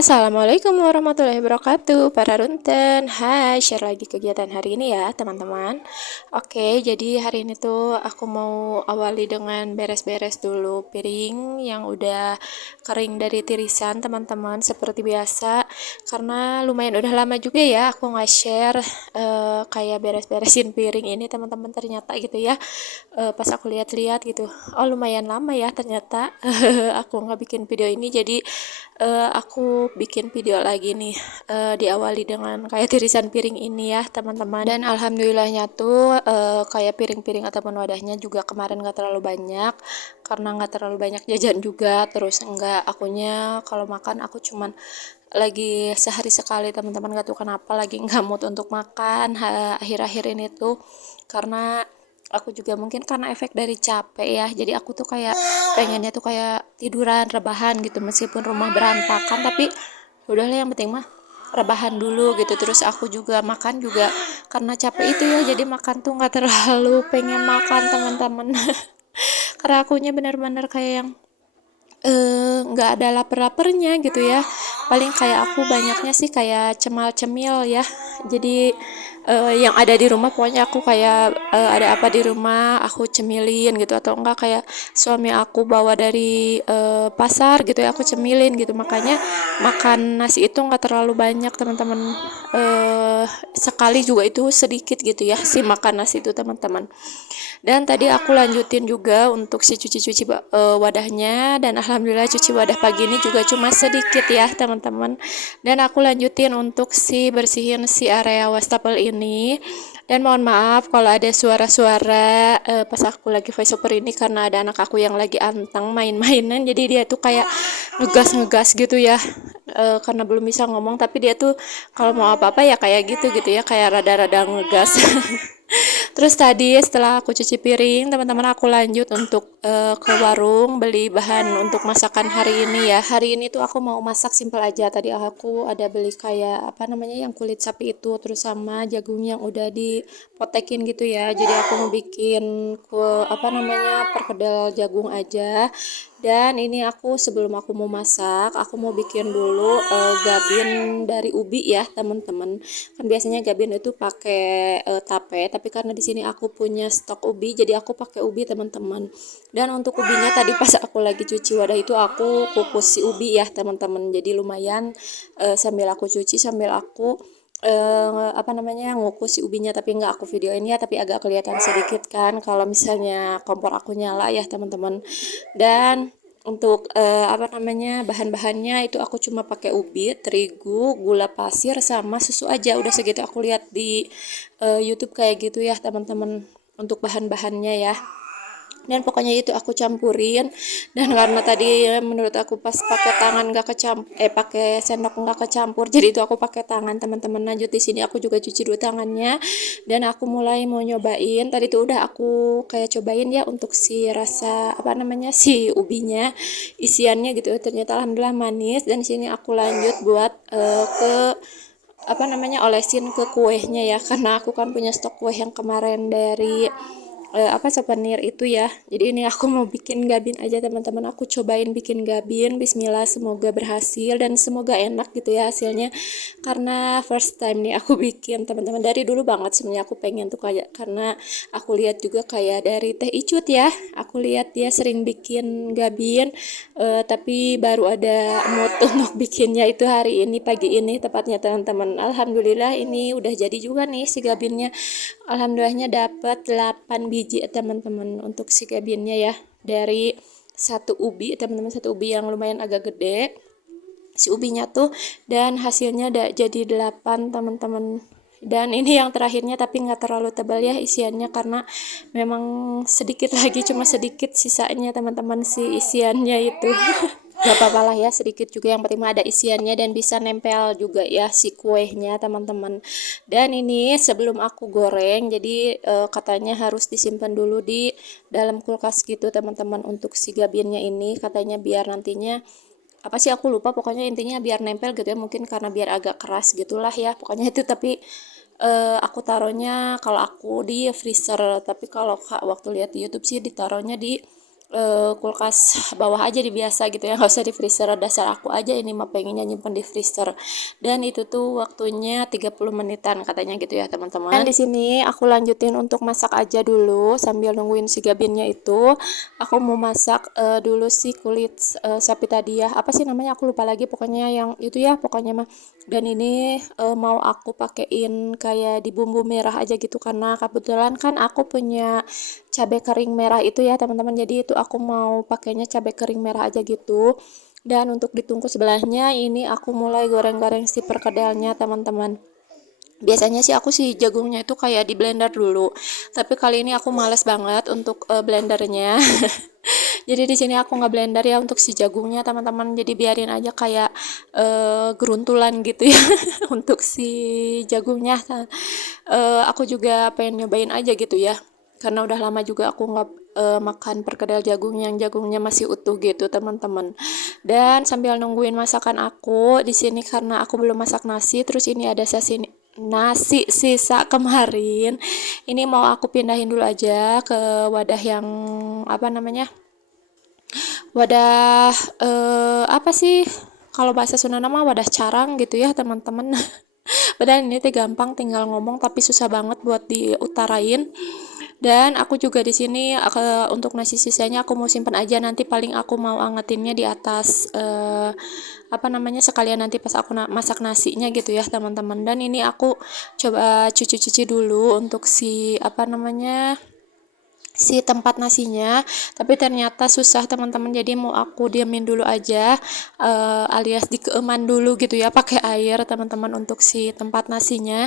Assalamualaikum warahmatullahi wabarakatuh, para runten. Hai, share lagi kegiatan hari ini ya teman-teman. Oke, jadi hari ini tuh aku mau awali dengan beres-beres dulu piring yang udah kering dari tirisan teman-teman, seperti biasa. Karena lumayan udah lama juga ya aku nggak share kayak beres-beresin piring ini teman-teman, ternyata gitu ya. Pas aku lihat-lihat gitu, oh lumayan lama ya ternyata aku nggak bikin video ini. Jadi aku bikin video lagi nih, diawali dengan kayak tirisan piring ini ya teman-teman. Dan alhamdulillahnya tuh kayak piring-piring ataupun wadahnya juga kemarin nggak terlalu banyak, karena nggak terlalu banyak jajan juga. Terus enggak, akunya kalau makan aku cuman lagi sehari sekali teman-teman, gak tuh kenapa lagi nggak mood untuk makan akhir-akhir ini tuh. Karena aku juga mungkin karena efek dari capek ya, jadi aku tuh kayak pengennya tuh kayak tiduran rebahan gitu, meskipun rumah berantakan tapi udahlah yang penting mah rebahan dulu gitu. Terus aku juga makan juga karena capek itu ya, jadi makan tuh nggak terlalu pengen makan teman-teman. Karena akunya bener-bener kayak yang nggak ada lapar-laparnya gitu ya. Paling kayak aku banyaknya sih kayak cemal-cemil ya. Jadi yang ada di rumah pokoknya aku kayak ada apa di rumah aku cemilin gitu, atau enggak kayak suami aku bawa dari pasar gitu ya, aku cemilin gitu. Makanya makan nasi itu nggak terlalu banyak teman-teman. Sekali juga itu sedikit gitu ya si makan nasi itu teman-teman. Dan tadi aku lanjutin juga untuk si cuci-cuci wadahnya, dan alhamdulillah cuci wadah pagi ini juga cuma sedikit ya teman-teman. Dan aku lanjutin untuk si bersihin si area wastafel ini. Dan mohon maaf kalau ada suara-suara pas aku lagi voice over ini, karena ada anak aku yang lagi anteng main-mainan, jadi dia tuh kayak ngegas-ngegas gitu ya. Karena belum bisa ngomong, tapi dia tuh kalau mau apa-apa ya kayak gitu gitu ya, kayak rada-rada ngegas. Terus tadi setelah aku cuci piring, teman-teman, aku lanjut untuk ke warung beli bahan untuk masakan hari ini ya. Hari ini tuh aku mau masak simple aja. Tadi aku ada beli kayak apa namanya yang kulit sapi itu, terus sama jagung yang udah dipotekin gitu ya. Jadi aku mau bikin apa namanya perkedel jagung aja. Dan ini aku sebelum aku mau masak, aku mau bikin dulu gabin dari ubi ya teman-teman. Kan biasanya gabin itu pakai tape, tapi karena di sini aku punya stok ubi, jadi aku pakai ubi teman-teman. Dan untuk ubinya tadi pas aku lagi cuci wadah itu aku kukus si ubi ya teman-teman. Jadi lumayan sambil aku cuci sambil aku apa namanya ngukus si ubinya, tapi nggak aku videoin ya, tapi agak kelihatan sedikit kan kalau misalnya kompor aku nyala ya teman-teman. Dan untuk apa namanya bahan-bahannya itu aku cuma pakai ubi, terigu, gula pasir sama susu aja. Udah segitu aku lihat di YouTube kayak gitu ya teman-teman untuk bahan-bahannya ya. Dan pokoknya itu aku campurin. Dan karena tadi menurut aku pas pakai tangan nggak kecampur, pakai sendok nggak kecampur, jadi itu aku pakai tangan teman-teman. Lanjut di sini aku juga cuci dulu tangannya, dan aku mulai mau nyobain. Tadi tuh udah aku kayak cobain ya untuk si rasa apa namanya si ubinya, isiannya gitu, ternyata alhamdulillah manis. Dan sini aku lanjut buat ke apa namanya olesin ke kuehnya ya, karena aku kan punya stok kue yang kemarin dari apa souvenir itu ya. Jadi ini aku mau bikin gabin aja teman-teman. Aku cobain bikin gabin. Bismillah, semoga berhasil dan semoga enak gitu ya hasilnya. Karena first time nih aku bikin teman-teman. Dari dulu banget sebenarnya aku pengen tuh kayak, karena aku lihat juga kayak dari Teh Icut ya. Aku lihat dia sering bikin gabin, tapi baru ada mood untuk bikinnya itu hari ini pagi ini tepatnya teman-teman. Alhamdulillah ini udah jadi juga nih si gabinnya. Alhamdulillahnya dapat 8 biji teman-teman untuk si gabinnya ya, dari satu ubi teman-teman, satu ubi yang lumayan agak gede si ubinya tuh. Dan hasilnya jadi 8 teman-teman. Dan ini yang terakhirnya, tapi nggak terlalu tebal ya isiannya, karena memang sedikit lagi, cuma sedikit sisanya teman-teman si isiannya itu. Gak apa-apa lah ya, sedikit juga, yang penting ada isiannya dan bisa nempel juga ya si kuehnya teman-teman. Dan ini sebelum aku goreng, jadi katanya harus disimpan dulu di dalam kulkas gitu teman-teman untuk si gabinnya ini, katanya biar nantinya apa sih aku lupa, pokoknya intinya biar nempel gitu ya, mungkin karena biar agak keras gitulah ya pokoknya itu. Tapi aku taruhnya kalau aku di freezer, tapi kalau kak waktu lihat di YouTube sih ditaruhnya di kulkas bawah aja di biasa gitu ya, nggak usah di freezer. Dasar aku aja ini mah pengennya nyimpen di freezer. Dan itu tuh waktunya 30 menitan katanya gitu ya teman-teman. Dan di sini aku lanjutin untuk masak aja dulu sambil nungguin si gabinnya itu. Aku mau masak dulu si kulit sapi tadi ya. Apa sih namanya? Aku lupa lagi, pokoknya yang itu ya pokoknya mah. Dan ini mau aku pakein kayak di bumbu merah aja gitu karena kebetulan kan aku punya cabai kering merah itu ya teman-teman. Jadi itu aku mau pakainya cabai kering merah aja gitu. Dan untuk ditungku sebelahnya ini aku mulai goreng-goreng si perkedelnya teman-teman. Biasanya sih aku si jagungnya itu kayak di blender dulu, tapi kali ini aku males banget untuk blendernya. Jadi di sini aku nggak blender ya untuk si jagungnya teman-teman. Jadi biarin aja kayak geruntulan gitu ya untuk si jagungnya. Aku juga pengen nyobain aja gitu ya. Karena udah lama juga aku nggak makan perkedel jagung yang jagungnya masih utuh gitu teman-teman. Dan sambil nungguin masakan aku di sini karena aku belum masak nasi, terus ini ada nasi sisa kemarin. Ini mau aku pindahin dulu aja ke wadah yang apa namanya? Wadah apa sih? Kalau bahasa Sunda nama wadah carang gitu ya teman-teman. Padahal ini tuh gampang tinggal ngomong tapi susah banget buat diutarain. Dan aku juga di sini untuk nasi sisanya aku mau simpan aja, nanti paling aku mau angetinnya di atas apa namanya sekalian nanti pas aku masak nasinya gitu ya teman-teman. Dan ini aku coba cuci-cuci dulu untuk si apa namanya si tempat nasinya, tapi ternyata susah teman-teman. Jadi mau aku diamin dulu aja alias dikeeman dulu gitu ya pakai air teman-teman untuk si tempat nasinya.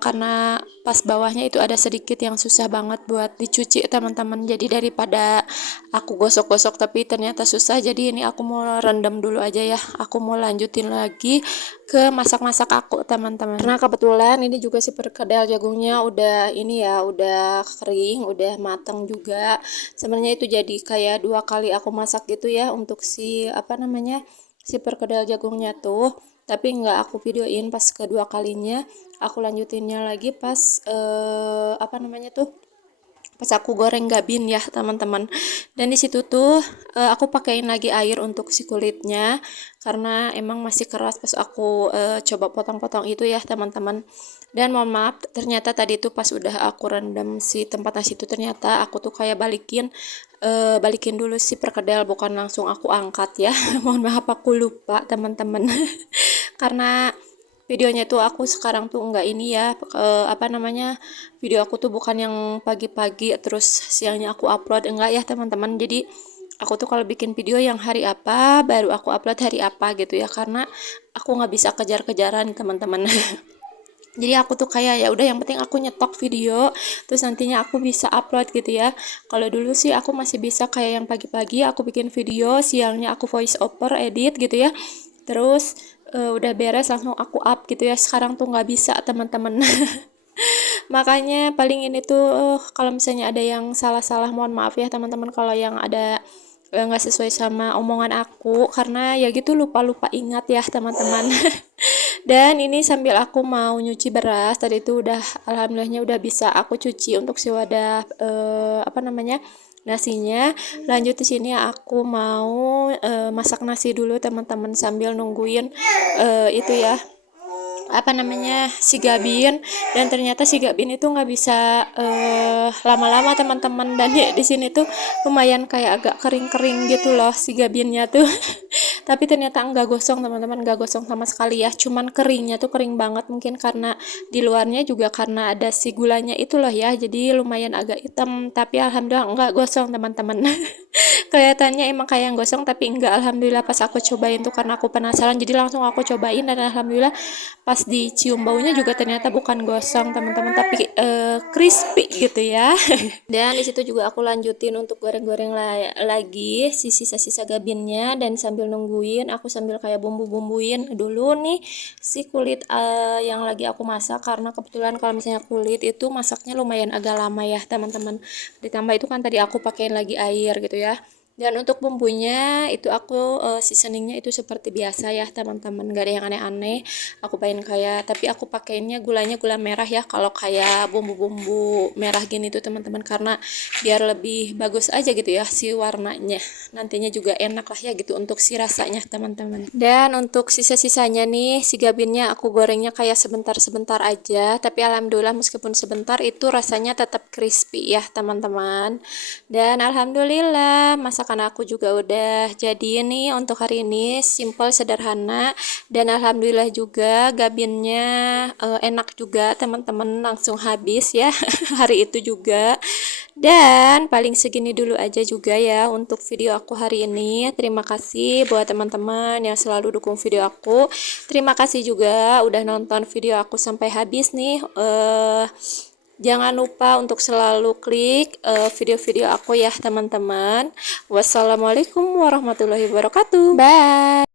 Karena pas bawahnya itu ada sedikit yang susah banget buat dicuci teman-teman. Jadi daripada aku gosok-gosok tapi ternyata susah, jadi ini aku mau rendam dulu aja ya. Aku mau lanjutin lagi ke masak-masak aku teman-teman. Karena kebetulan ini juga si perkedel jagungnya udah ini ya, udah kering, udah matang juga. Sebenarnya itu jadi kayak 2 kali aku masak gitu ya untuk si apa namanya si perkedel jagungnya tuh, tapi nggak aku videoin pas kedua kalinya. Aku lanjutinnya lagi pas apa namanya tuh pas aku goreng gabin ya teman-teman. Dan di situ tuh aku pakein lagi air untuk si kulitnya karena emang masih keras pas aku coba potong-potong itu ya teman-teman. Dan mohon maaf ternyata tadi tuh pas udah aku rendam si tempat nasi itu ternyata aku tuh kayak balikin dulu si perkedel, bukan langsung aku angkat ya. Mohon maaf aku lupa teman-teman. Karena videonya tuh aku sekarang tuh enggak ini ya apa namanya video aku tuh bukan yang pagi-pagi terus siangnya aku upload, enggak ya teman-teman. Jadi aku tuh kalau bikin video yang hari apa baru aku upload hari apa gitu ya, karena aku nggak bisa kejar-kejaran teman-teman. Jadi aku tuh kayak ya udah yang penting aku nyetok video terus nantinya aku bisa upload gitu ya. Kalau dulu sih aku masih bisa kayak yang pagi-pagi aku bikin video, siangnya aku voice over edit gitu ya, terus udah beres langsung aku up gitu ya. Sekarang tuh nggak bisa teman-teman. Makanya paling ini tuh kalau misalnya ada yang salah-salah mohon maaf ya teman-teman kalau yang ada nggak sesuai sama omongan aku, karena ya gitu lupa-lupa ingat ya teman-teman. Dan ini sambil aku mau nyuci beras tadi itu udah alhamdulillahnya udah bisa aku cuci untuk si wadah apa namanya nasinya. Lanjut di sini aku mau masak nasi dulu teman-teman sambil nungguin itu ya apa namanya si gabin. Dan ternyata si gabin itu nggak bisa lama-lama teman-teman, dan di sini tuh lumayan kayak agak kering-kering gitu loh si gabinnya tuh. Tapi ternyata enggak gosong teman-teman, enggak gosong sama sekali ya, cuman keringnya tuh kering banget, mungkin karena di luarnya juga karena ada si gulanya itu loh ya, jadi lumayan agak hitam. Tapi alhamdulillah enggak gosong teman-teman. Kelihatannya emang kayak yang gosong tapi enggak, alhamdulillah pas aku cobain tuh karena aku penasaran jadi langsung aku cobain, dan alhamdulillah pas dicium baunya juga ternyata bukan gosong teman-teman tapi crispy gitu ya. Dan di situ juga aku lanjutin untuk goreng-goreng lagi si sisa-sisa gabinnya, dan sambil nungguin aku sambil kayak bumbu-bumbuin dulu nih si kulit yang lagi aku masak, karena kebetulan kalau misalnya kulit itu masaknya lumayan agak lama ya teman-teman. Ditambah itu kan tadi aku pakein lagi air gitu ya. Dan untuk bumbunya itu aku seasoningnya itu seperti biasa ya teman-teman, gak ada yang aneh-aneh. Aku pakein kayak, tapi aku pakainya gulanya gula merah ya kalau kayak bumbu-bumbu merah gini tuh teman-teman, karena biar lebih bagus aja gitu ya si warnanya. Nantinya juga enak lah ya gitu untuk si rasanya teman-teman. Dan untuk sisa-sisanya nih si gabinnya aku gorengnya kayak sebentar-sebentar aja, tapi alhamdulillah meskipun sebentar itu rasanya tetap crispy ya teman-teman. Dan alhamdulillah masakan aku juga udah jadi nih untuk hari ini, simple sederhana, dan alhamdulillah juga gabinnya enak juga teman-teman, langsung habis ya hari itu juga. Dan paling segini dulu aja juga ya untuk video aku hari ini. Terima kasih buat teman-teman yang selalu dukung video aku. Terima kasih juga udah nonton video aku sampai habis nih. Jangan lupa untuk selalu klik video-video aku ya teman-teman. Wassalamualaikum warahmatullahi wabarakatuh. Bye.